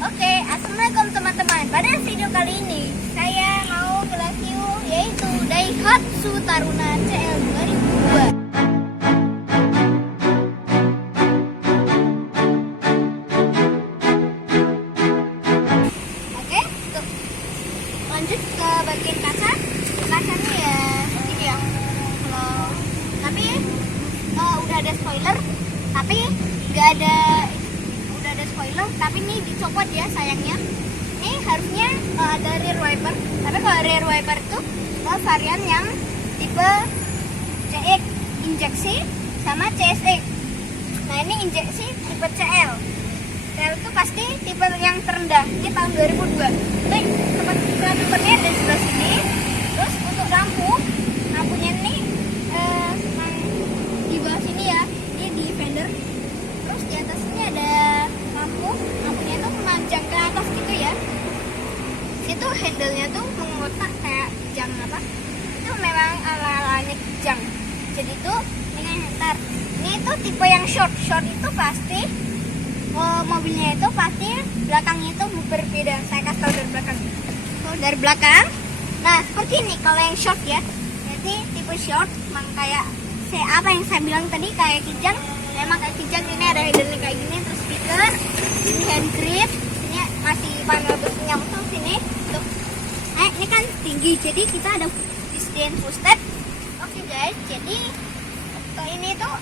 Oke, assalamualaikum teman-teman. Pada video kali ini saya mau nge-review yaitu Daihatsu Taruna CL 2002. Oke, untuk lanjut ke bagian kaca. Kacanya ya ini ya. Tapi udah ada spoiler, tapi nggak ada. Spoiler, tapi ini dicopot ya sayangnya. Ini harusnya ada rear wiper, tapi kalau rear wiper itu varian yang tipe CX injeksi sama CSX. Nah ini injeksi tipe CL. CL itu pasti tipe yang terendah. Ini tahun 2002. Ini tempat-tempatnya ada di sebelah sini. Terus untuk lampunya ini di bawah sini ya. Ini di fender. Terus di atas ini ada lampunya tuh memanjang ke atas gitu ya. Itu handle-nya tuh mengotak kayak kijang apa. Itu memang ala-alanya kijang. Jadi tuh ini ntar. Ini tuh tipe yang short itu pasti mobilnya itu pasti belakangnya itu berbeda. Saya kasih tahu dari belakang. Tuh dari belakang. Nah seperti ini kalau yang short ya. Jadi tipe short memang kayak apa yang saya bilang tadi kayak kijang. Memang kayak kijang. Ini ada handle kayak gini, terus speaker, ini hand grip, ini masih panel besinya langsung sini. Tuh. Nah ini kan tinggi, jadi kita ada disediain full step. Oke guys, jadi ini tuh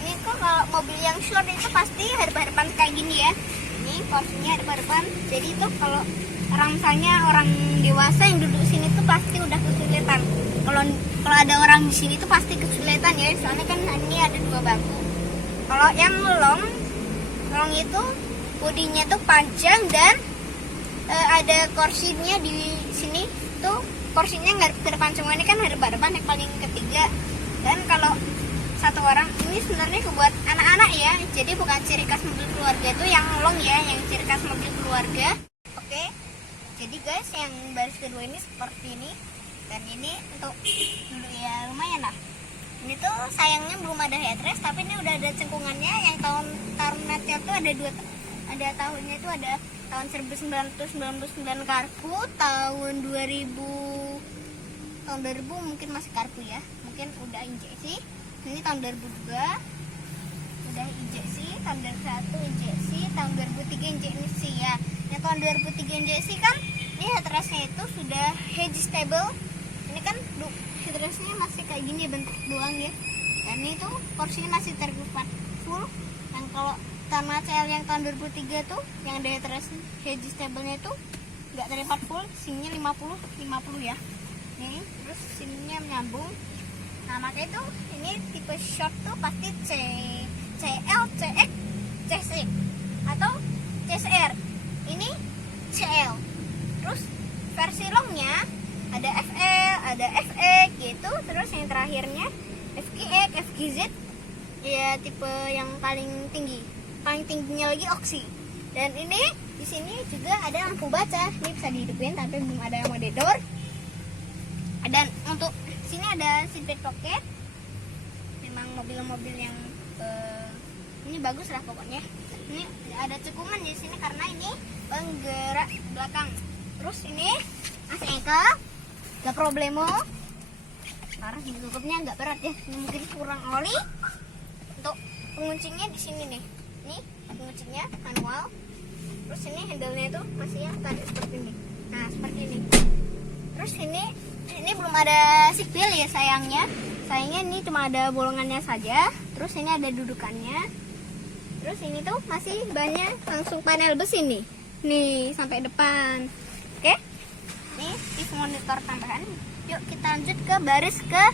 ini kok kalau mobil yang short itu pasti hadap-hadapan kayak gini ya. Ini porsinya hadap-hadapan. Jadi itu kalau orang dewasa yang duduk sini tuh pasti udah kesulitan. Kalau ada orang di sini tuh pasti kesulitan ya, soalnya kan ini ada dua bangku. Kalau yang long itu bodinya tuh panjang dan ada kursinya di sini tuh, kursinya nggak ke depan semua. Ini kan hadap-hadapan yang paling ketiga. Dan kalau satu orang ini sebenarnya buat anak-anak ya, jadi bukan ciri khas mobil keluarga itu yang long ya, yang ciri khas mobil keluarga. Oke, jadi guys yang baris kedua ini seperti ini, dan ini untuk dulu ya lumayan lah. Ini tuh sayangnya belum ada headrest, tapi ini udah ada cengkungannya. Yang tahun Taruna CL tuh ada tahunnya itu ada tahun 1999 karbu, tahun 2000 mungkin masih karbu ya, mungkin udah injeksi. Ini tahun 2002 udah injeksi, tahun 2001 injeksi, tahun 2003 injeksi ya. Yang tahun 2003 injeksi kan ini headrestnya itu sudah hedge stable. Ini kan headrestnya masih kayak gini bentuk doang ya. Dan ini tuh porsinya masih terlipat full. Dan kalau Taruna CL yang tahun 2003 tuh yang ada headrest hedge stable-nya itu nggak terlipat full, sininya 50 ya. Nih, terus sininya menyambung. Nah makanya tuh ini tipe short tuh pasti CL, CX, CSX atau CSR. Ini CL. Terus versi longnya ada FL, ada FX gitu. Terus yang terakhirnya FGX, FGZ ya, tipe yang paling tingginya lagi oksi. Dan ini di sini juga ada lampu baca. Ini bisa dihidupin tapi belum ada yang mode door. Dan untuk sini ada seatbelt pocket. Memang mobil-mobil yang ini bagus lah pokoknya. Ini ada cekungan di sini karena ini penggerak belakang. Terus ini AC engkel, gak problemo. Sekarang tutupnya nggak berat ya, mungkin kurang oli. Untuk penguncinya di sini nih. Ini penguncinya manual. Terus ini handle-nya itu masih yang tadi seperti ini. Nah seperti ini. Terus ini belum ada seat belt ya sayangnya. Sayangnya ini cuma ada bolongannya saja. Terus ini ada dudukannya. Terus ini tuh masih banyak langsung panel besi nih. Nih sampai depan. Oke. Nih tipe monitor tambahan. Yuk kita lanjut ke baris ke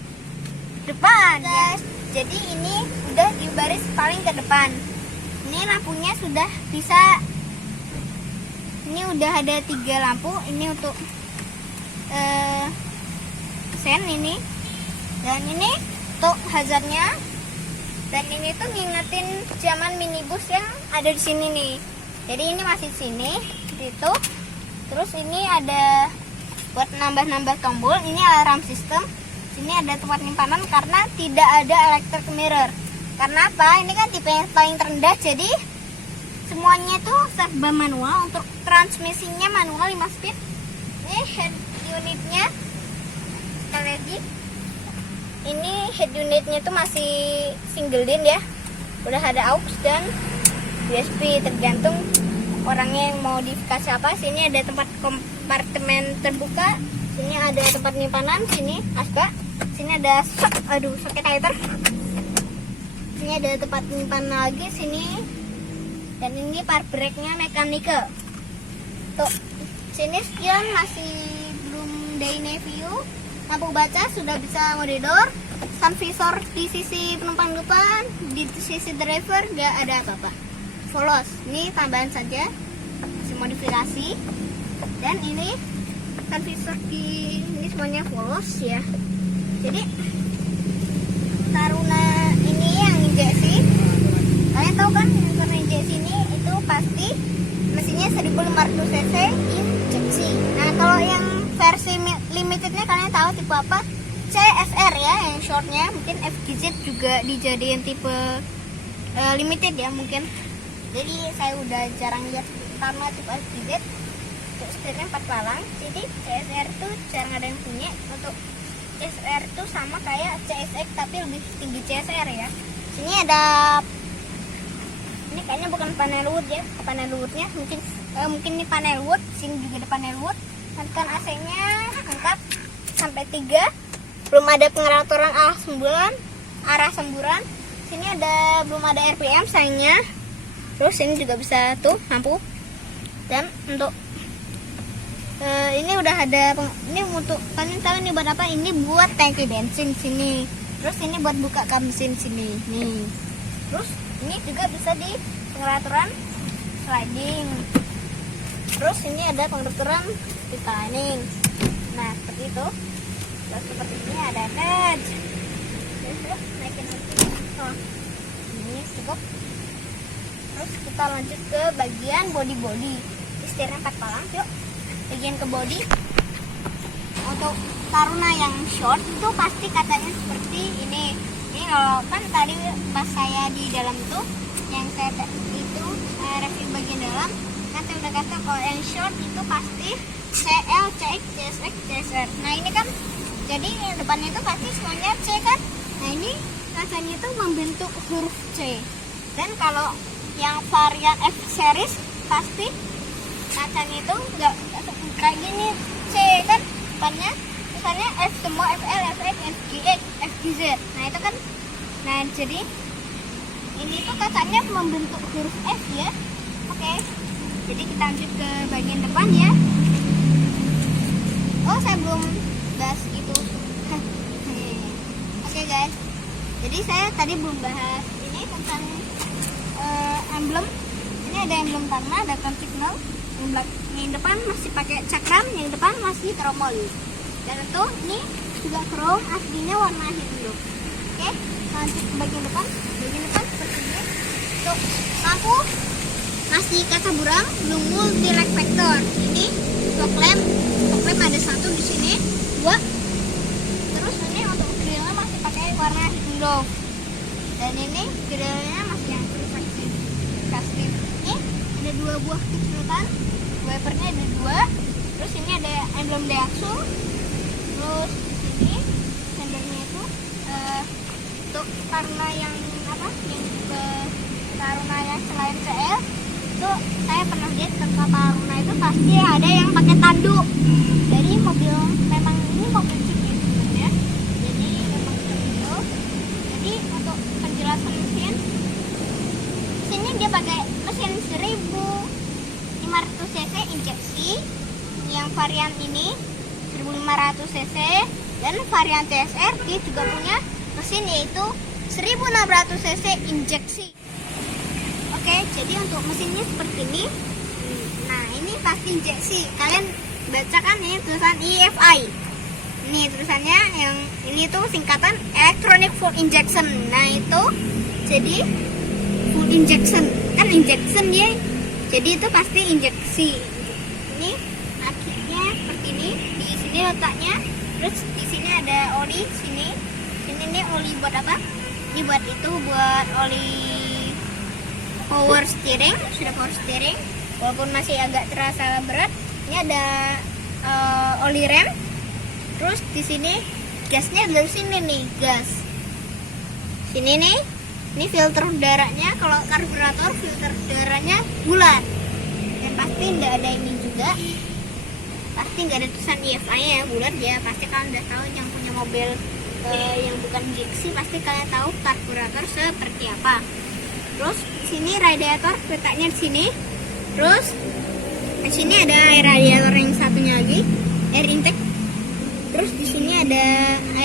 depan guys. Jadi ini udah di baris paling ke depan. Ini lampunya sudah bisa. Ini udah ada 3 lampu. Ini untuk sen ini, dan ini untuk hazardnya. Dan ini tuh ngingetin zaman minibus yang ada di sini nih. Jadi ini masih di sini gitu. Terus ini ada buat nambah-nambah tombol. Ini alarm system. Sini ada tempat penyimpanan karena tidak ada electric mirror. Karena apa? Ini kan tipe yang paling terendah, jadi semuanya tuh serba manual. Untuk transmisinya manual 5 speed. Ini head unitnya kita lagi. Ini head unitnya tuh masih single din ya, udah ada aux dan USB, tergantung orangnya yang mau modifikasi apa. Sini ada tempat kompartemen terbuka, sini ada tempat penyimpanan, sini asbak, sini ada soket heater, sini ada tempat penyimpanan lagi sini, dan ini part brake-nya mechanical. Tuh sini spion masih belum day view, lampu baca sudah bisa mode door, sun visor di sisi penumpang depan, di sisi driver nggak ada apa-apa. Polos, ini tambahan saja, masih modifikasi. Dan ini sun visor di ini semuanya polos ya. Jadi Taruna ini yang injeksi, kalian tahu kan yang karena injeksi ini itu pasti mesinnya 1500 cc injeksi. Nah kalau yang versi limitednya kalian tahu tipe apa? CSR ya, yang shortnya. Mungkin FGZ juga dijadiin tipe limited ya mungkin. Jadi saya udah jarang lihat sama tipe FGZ. Untuk setirnya 4 palang. Jadi CSR tuh jarang ada yang punya. Untuk CSR tuh sama kayak CSX tapi lebih tinggi CSR ya. Sini ada, ini kayaknya bukan panel wood ya, panel woodnya mungkin ini panel wood. Sini juga ada panel wood. Kan AC-nya lengkap sampai 3. Belum ada pengeraturan arah semburan. Sini belum ada RPM sayangnya. Terus ini juga bisa tuh lampu. Dan untuk ini udah ada, ini untuk kalian tahu ini buat apa? Ini buat tangki bensin sini. Terus ini buat buka kap mesin sini. Nih. Terus ini juga bisa di pengeraturan sliding. Terus ini ada pengeraturan reclining. Nah seperti itu. Terus seperti ini ada edge. Terus naikin lagi. Oh, ini cukup. Terus kita lanjut ke bagian body. Setirnya 4 palang. Yuk, bagian ke body. Untuk Taruna yang short itu pasti katanya seperti ini. Ini kalau kan tadi pas saya di dalam tuh yang saya itu review bagian dalam, kan saya udah kata kalau yang short itu pasti CL, CX, CSX, CSR. Nah ini kan jadi yang depannya itu pasti semuanya C kan. Nah ini kacanya itu membentuk huruf C. Dan kalau yang varian F series pasti kacanya itu nggak kayak gini C kan, depannya misalnya F semua, FL, FX, FGX, FGZ. Nah itu kan, nah jadi ini tuh kacanya membentuk huruf F ya. Oke, jadi kita lanjut ke bagian depan ya. Oh saya belum bahas itu. Oke guys, jadi saya tadi belum bahas ini tentang emblem. Ini ada emblem Taruna, ada turn signal. Yang depan masih pakai cakram, yang depan masih tromol. Dan itu ini juga chrome, aslinya warna hijau. Oke, lanjut ke bagian depan. Bagian depan seperti ini. Tuh, lampu masih kaca buram, belum multi reflector. Ini fog lamp ada 1 di sini, 2. Terus ini untuk grillnya masih pakai warna hijau. Dan ini grillnya masih yang refleksi custom. Ini ada 2 buah kecipratan, wipernya ada 2. Terus ini ada emblem Daihatsu. Terus ini sendernya itu untuk Taruna yang apa? Yang tipe Taruna yang selain CL itu saya pernah lihat tentang Taruna itu pasti ada yang pakai tanduk. Jadi mobil memang ini mobil Suzuki sebenarnya. Jadi memang seperti itu. Jadi untuk penjelasan mesin, mesinnya dia pakai mesin 1500 cc injeksi. Yang varian ini 1500 cc, dan varian CSR dia juga punya mesin yaitu 1600 cc injeksi. Oke, jadi untuk mesinnya seperti ini. Nah ini pasti injeksi. Kalian baca kan ini tulisan EFI. Ini tulisannya yang ini tuh singkatan electronic full injection. Nah itu jadi full injection kan, injection ya. Jadi itu pasti injeksi. Ini akhirnya seperti ini. Di sini letaknya. Terus di sini ada oli sini. Ini oli buat apa? Ini buat itu, buat oli power steering, walaupun masih agak terasa berat. Ini ada oli rem. Terus di sini gasnya dari sini nih, gas. Sini nih, ini filter udaranya. Kalau karburator filter udaranya bulat. Dan pasti nggak ada ini juga. Pasti nggak ada tulisan EFI ya, bulat ya. Pasti kalian udah tahu, yang punya mobil yang bukan injeksi pasti kalian tahu karburator seperti apa. Terus di sini radiator letaknya di sini. Terus di sini ada air radiator yang satunya lagi, air intake. Terus di sini ada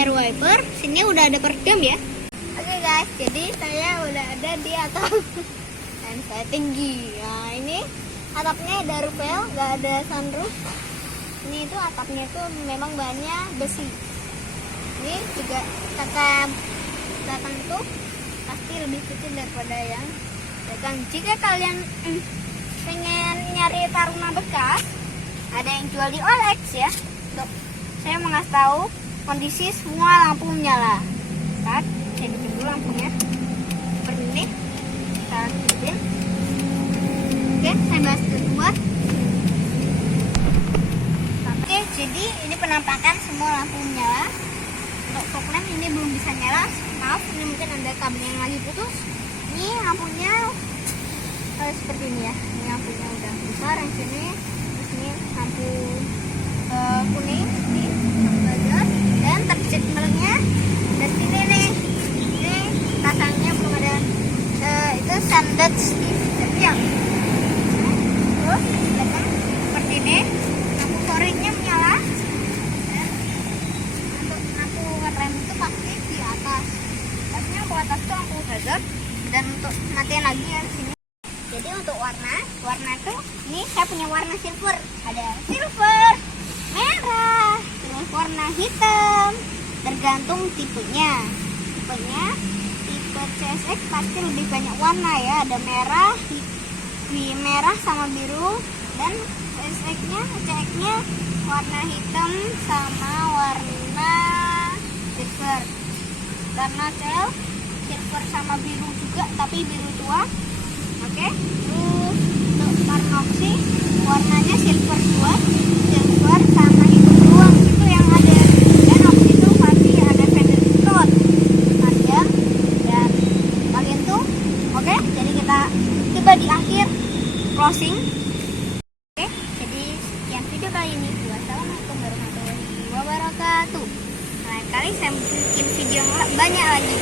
air wiper. Sini udah ada peredam ya. Oke guys, jadi saya udah ada di atas dan saya tinggi. Nah ini atapnya ada rupel, nggak ada sunroof. Ini itu atapnya itu memang bahannya besi. Ini juga kakak datang itu pasti lebih kecil daripada yang dagang. Jika kalian pengen nyari Taruna bekas, ada yang jual di OLX ya. Tuh, saya mau ngasih tahu kondisi semua lampu menyala. Saat saya bikin dulu lampunya seperti ini, kita hidupin. Oke, saya bahas kedua. Oke, jadi ini penampakan semua lampu menyala. Untuk fog lamp ini belum bisa nyala, maaf, ini mungkin ada kabel yang lagi putus. Ini lampunya seperti ini ya. Ini lampunya udah besar yang sini. Terus ini lampu kuning, ini lampu belajar. Dan terjemahnya dari sini nih. Ini pasangnya belum ada. Itu standar yang. Terus datang seperti ini. Lampu forengnya menyala. Dan untuk lampu rem itu pasti di atas. Pastinya lampu atas itu lampu hazard. Dan untuk matiin lagi ya di sini. Jadi untuk warna tuh ini saya punya warna silver, ada silver, merah, terus warna hitam, tergantung tipenya. Tipe CSX pasti lebih banyak warna ya, ada merah, merah sama biru, dan CSX-nya warna hitam sama warna silver. Karena silver sama biru juga, tapi biru tua. Oke, terus untuk warna oksi warnanya silver 2, silver sama hitam doang itu yang ada. Dan oksi itu pasti ada fender sprout panjang dan bagian tuh. Oke, jadi kita tiba di akhir closing. Oke, jadi sekian video kali ini. Wassalamualaikum warahmatullahi wabarakatuh. Lain kali saya bikin video yang banyak lagi.